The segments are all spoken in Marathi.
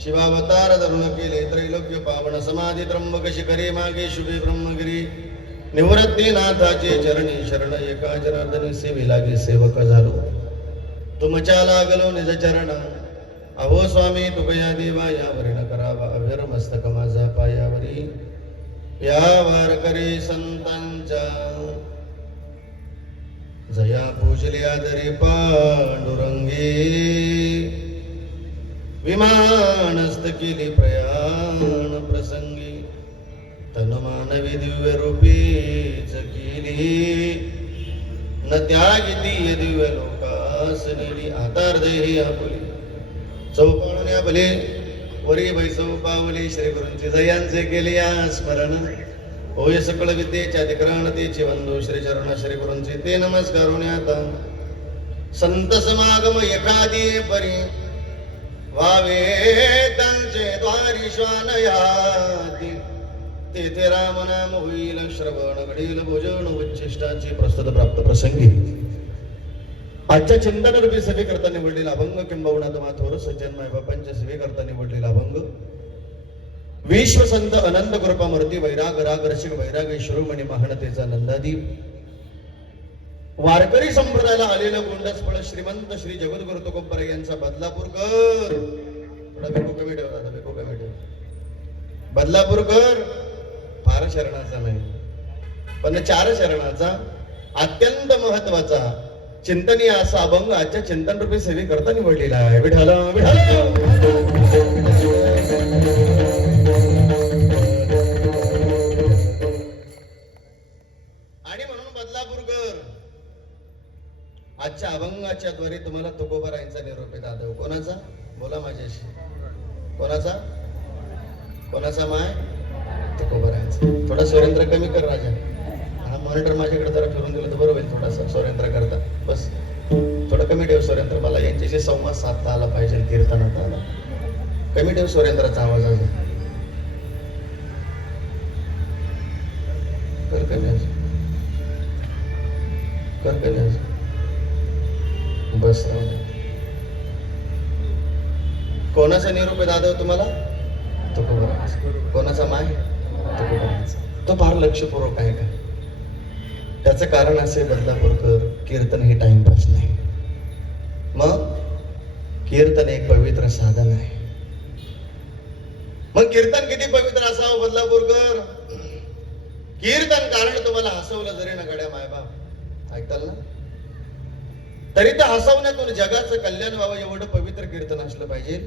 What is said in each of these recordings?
शिवावतार धरुण केले त्रैलोक्य पावन समाधी त्र्यंबक शिखरे मागे शुभे ब्रह्मगिरी निवृत्ती नाथाचे चरणी शरण एका जनार्दनी सेवी लागे सेवक झालो तुमच्या लागलो निज चरण अहो स्वामी तुकया देवा या न करावा अविर मस्तक माझा पायावरी या वारकरी संतांच्या जया पूजली आदरी पांडुरंगी. विमानस्त केली प्रयाण प्रसंगी. तन मानवी दिव्य रूपीच केली. न त्यागिती दिव्य लोकास नेली. आधार देही आपली. चौपाळून आपले वरी बैसव पावली श्री गुरूंची जयांचे केले या स्मरण. होय सकळ विद्येच्या अधिकरणतेचे बंधू श्री चरण श्री गुरूंचे ते नमस्कार आता. संत समागम एखादी परी. व्हावे त्यांचे द्वारी श्वान तेथे राम नाम होईल श्रवण घडील भोजन उच्चिष्टाची प्रस्तुत प्राप्त प्रसंगी. आजच्या चिंतनरूपी रूपी सभेकरता निवडलेला अभंग किंबहुना तुम्हा थोर सज्जन मायबापांच्या सेवेकरता निवडलेला अभंग. विश्वसंत अनंत कृपामूर्ती वैराग राग रसिक वैराग शिरोमणी महानतेचा नंदादीप. वारकरी संप्रदायाला आलेलं गोंडसफळ श्रीमंत श्री जगद्गुरु तुकोबर यांचा बदलापूरकर. थोडा बेको कमी ठेव दादा बेको कमी ठेव. बदलापूरकर फार शरणाचा नाही. पण चार शरणाचा अत्यंत महत्त्वाचा चिंतनीय असा अभंग आजच्या चिंतन रूपी सेवे करता निवडलेला आहे. विठाल आणि म्हणून बदलापूरकर आजच्या अभंगाच्या द्वारे तुम्हाला तुकोबारायांचा निरोप आहे दादा कोणाचा? बोला माझ्याशी. कोणाचा? कोणाचा माय? तुकोबारायांचा थोडा सुरेंद्र कमी कर राजा. हा मॉनिटर माझ्याकडे जरा फिरून दिलं तर बरोबर होईल थोडासा सुरेंद्र करता. बस. थोडं कमी ठेव सौरेंद्र मला यांच्याशी संवाद साधता आला पाहिजे कीर्तनात आला. कमी ठेव सौरेंद्राचा आवाज आज कर कमी आज कर कमी बस कोणाचा निरूप आहे दादा तुम्हाला? तो कोणाचा माय? तो फार लक्षपूर्वक आहे का? त्याचं कारण असे बदलापूरकर कीर्तन हे टाइमपास नाही. मग? कीर्तन एक पवित्र साधन आहे. मग कीर्तन किती पवित्र असावं बदलापूरकर कीर्तन कारण तुम्हाला हसवलं जरी ना गड्या मायबाप. ऐकताल ना? तरी तर हसवण्यातून जगाचं कल्याण व्हावं एवढं पवित्र कीर्तन असलं पाहिजे.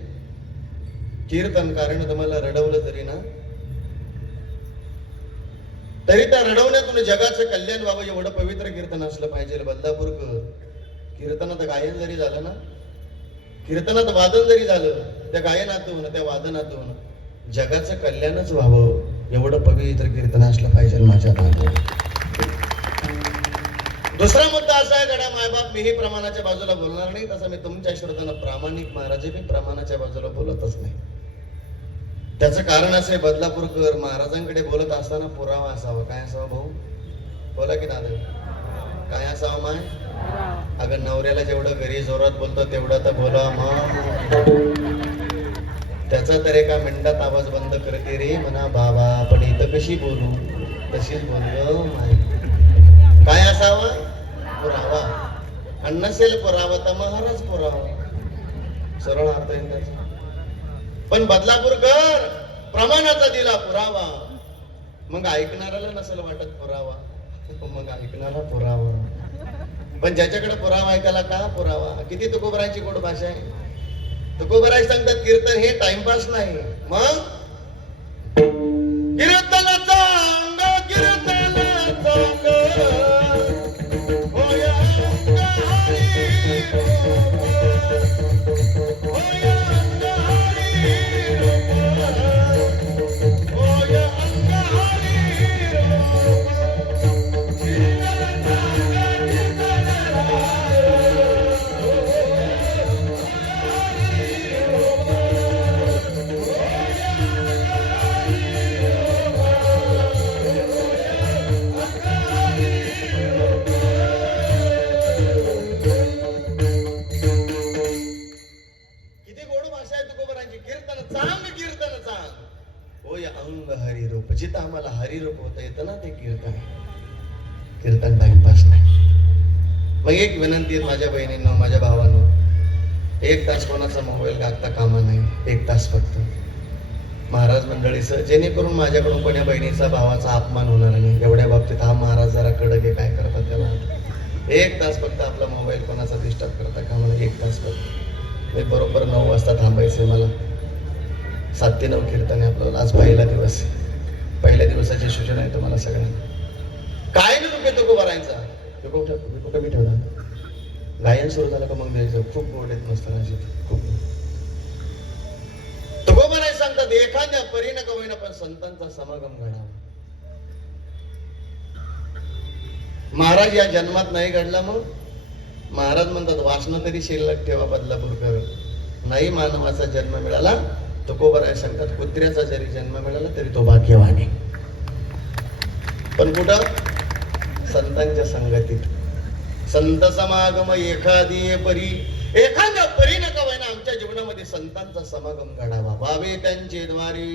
कीर्तन कारण तुम्हाला रडवलं जरी ना तरी त्या रडवण्यातून जगाचं कल्याण व्हावं एवढं पवित्र कीर्तन असलं पाहिजे बदलापूरकर. कीर्तनात गायन जरी झालं ना कीर्तनात वादन जरी झालं त्या गायनातून त्या वादनातून जगाचं कल्याणच व्हावं एवढं पवित्र कीर्तन असलं पाहिजे माझ्या दुसरा मुद्दा असा आहे गड्या मायबाप मीही प्रमाणाच्या बाजूला बोलणार नाही तसा मी तुमच्या श्रोतांना प्रामाणिक महाराज मी प्रमाणाच्या बाजूला बोलतच नाही. त्याचं कारण असं आहे बदलापूरकर महाराजांकडे बोलत असताना पुरावा असावा. काय असावा भाऊ? बोला की दादा. काय असावं माय? अगं नवऱ्याला जेवढं घरी जोरात बोलतो तेवढं तर बोला मग त्याचा तर एका मिनिटात आवाज बंद करते रे म्हणा बाबा पण इथं कशी बोलू? तशीच बोललो माय. काय असावा? पुरावा. आणि नसेल पुरावा तर महाराज पुरावा. सरळ अर्थ आहे त्याचा. पण बदलापूरकर प्रमाणाचा दिला पुरावा. मग ऐकणाऱ्याला नसेल वाटत पुरावा. मग ऐकणारा पुरावा. पण ज्याच्याकडे पुरावा ऐकायला का पुरावा? किती तुकोबराची गोड भाषा आहे. तुकोबराय सांगतात कीर्तन हे टाइमपास नाही. मग? रूप जिथं आम्हाला हरिरूप होतं येतं ना ते कीर्तन कीर्तन टाइमपास नाही. मग एक विनंती आहे माझ्या बहिणींना माझ्या भावांना एक तास कोणाचा मोबाईल गागता कामा नाही एक तास फक्त. महाराज मंडळीचं जेणेकरून माझ्याकडून कोण्या बहिणीचा भावाचा अपमान होणार नाही. एवढ्या बाबतीत हा महाराज जरा कडक आहे काय करतात त्याला? एक तास फक्त आपला मोबाईल कोणाचा डिस्टर्ब करता कामा नाही एक तास फक्त. मी बरोबर नऊ वाजता थांबायचं मला. सात ते नऊ कीर्तन आहे आपल्याला. आज पहिला दिवस आहे. पहिल्या दिवसाची सूचना आहे तुम्हाला सगळ्यांना. काय नाही रुपये तो भरायचा. तो कमी ठेवला गायन सुरू झालं का मग द्यायचं. खूप मोठे मस्तानाचे मस्त खूप तुको म्हणाय सांगतात. एखाद्या परीनं का होईना पण संतांचा समागम घडावा. महाराज या जन्मात नाही घडला मग? महाराज म्हणतात वाचणं तरी शिल्लक ठेवा बदलापूरकर. नाही मानवाचा जन्म मिळाला. तुकोबराय सांगतात कुत्र्याचा जरी जन्म मिळाला तरी तो भाग्यवान. आहे पण कुठं? संतांच्या संगतीत. संत समागम एखादी परी. एखाद्या परी नका व्हायना आमच्या जीवनामध्ये संतांचा समागम घडावा. व्हावे त्यांचे द्वारे.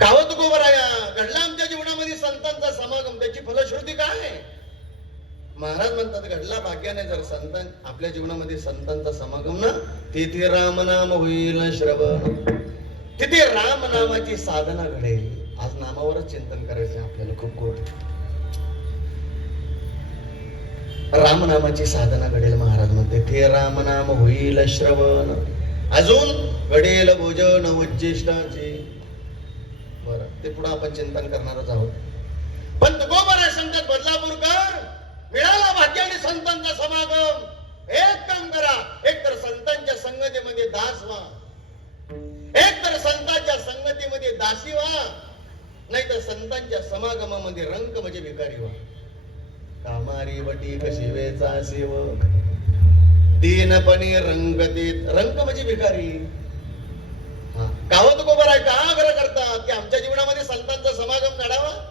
कावत गोबराया घडला आमच्या जीवनामध्ये संतांचा समागम. त्याची फलश्रुती काय? आहे? महाराज म्हणतात घडला भाग्याने जर संतां आपल्या जीवनामध्ये संतांचा समागम ना तिथे रामनाम होईल श्रवण. तिथे राम नामाची साधना घडेल. आज नामावरच चिंतन करायचं आपल्याला खूप गोड. राम नामाची साधना घडेल महाराज म्हणते ते राम नाम होईल श्रवण. अजून घडेल भोजन उच्चिष्टाचे बर ते पुढे आपण चिंतन करणारच आहोत. पण गोबर संतात बदलापूरकर मिळाला भाग्याने संतांचा समागम. एक काम करा. एक तर संतांच्या संगतीमध्ये दास व्हा. एक तर संतांच्या संगतीमध्ये दासी व्हा. नाही तर संतांच्या समागमामध्ये रंग म्हणजे भिकारी व्हा. कामारी वटी शिवेचा सेवक? दीनपणे रंग देत रंग म्हणजे भिकारी. हा. गावात गोबर आहे का आग्रह करतात की आमच्या जीवनामध्ये संतांचा समागम काढावा.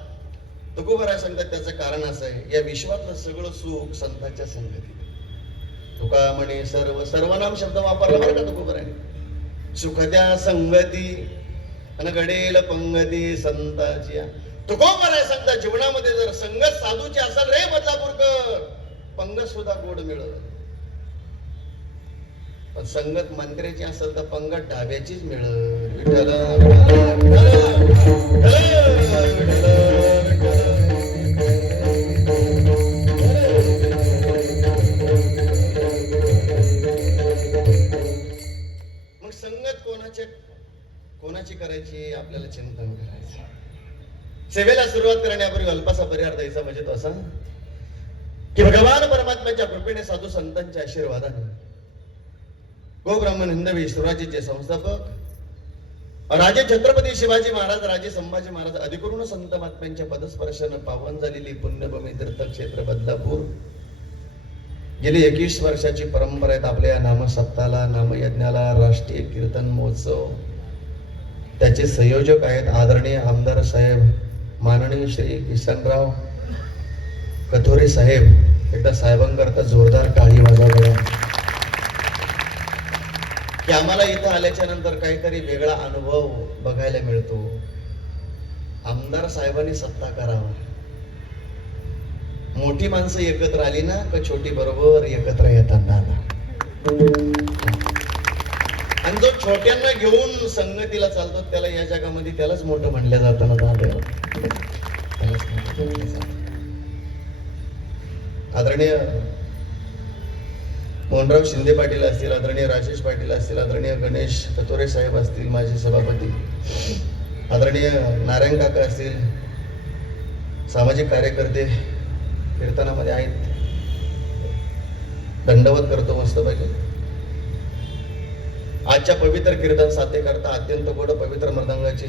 तुकोबर आहे सांगतात त्याचं कारण असं आहे या विश्वातलं सगळं सुख संतांच्या संगतीत तुका म्हणे सर्व सर्वनाम शब्द वापरला बरं का तुकोबर सुखद्या संगती आणि घडेल पंगती संताची. तुकोबर सांगता जीवनामध्ये जर संगत साधूची असेल रे बदलापूरकर पंगत सुद्धा गोड मिळत पण संगत मंत्र्याची असेल तर पंगत डाब्याचीच मिळत विठ्ठल विठ्ठल, विठ्ठल, सेवेला सुरुवात करण्यापूर्वी अल्पासा परिहार द्यायचा म्हणजे तो असा? की भगवान परमात्म्याच्या कृपेने साधू संतांच्या आशीर्वादाने. गोब्राह्मण हिंदवी शिवराजीचे संस्थापक राजे छत्रपती शिवाजी महाराज राजे संभाजी महाराज अधिकरून संत महात्म्यांच्या पदस्पर्शानं पावन झालेली पुण्यभूमी तीर्थक्षेत्र बदलापूर. गेली एकवीस वर्षाची परंपरा आहेत आपल्या या नामसप्ताला नामयज्ञाला राष्ट्रीय कीर्तन महोत्सव. त्याचे संयोजक आहेत आदरणीय आमदार साहेब माननीय श्री किसनराव कथोरे साहेब एकदा साहेबांकरता जोरदार टाळी वाजवा की आम्हाला इथं आल्याच्यानंतर काहीतरी वेगळा अनुभव बघायला मिळतो. आमदार साहेबांनी सत्ता करावा. मोठी माणसं एकत्र आली ना का छोटी बरोबर एकत्र येतात दादा? आणि जो छोट्यांना घेऊन संगतीला चालतो त्याला या जगामध्ये त्यालाच मोठं म्हणलं जातं ना आदरणीय मोहनराव शिंदे पाटील असतील आदरणीय राजेश पाटील असतील आदरणीय गणेश कतोरे साहेब असतील माझे सभापती आदरणीय नारायण काका असतील सामाजिक कार्यकर्ते कीर्तनामध्ये आहेत. दंडवत करतो मस्त पाहिजे आजच्या पवित्र कीर्तन साध्य करता अत्यंत गोड पवित्र मृदंगाची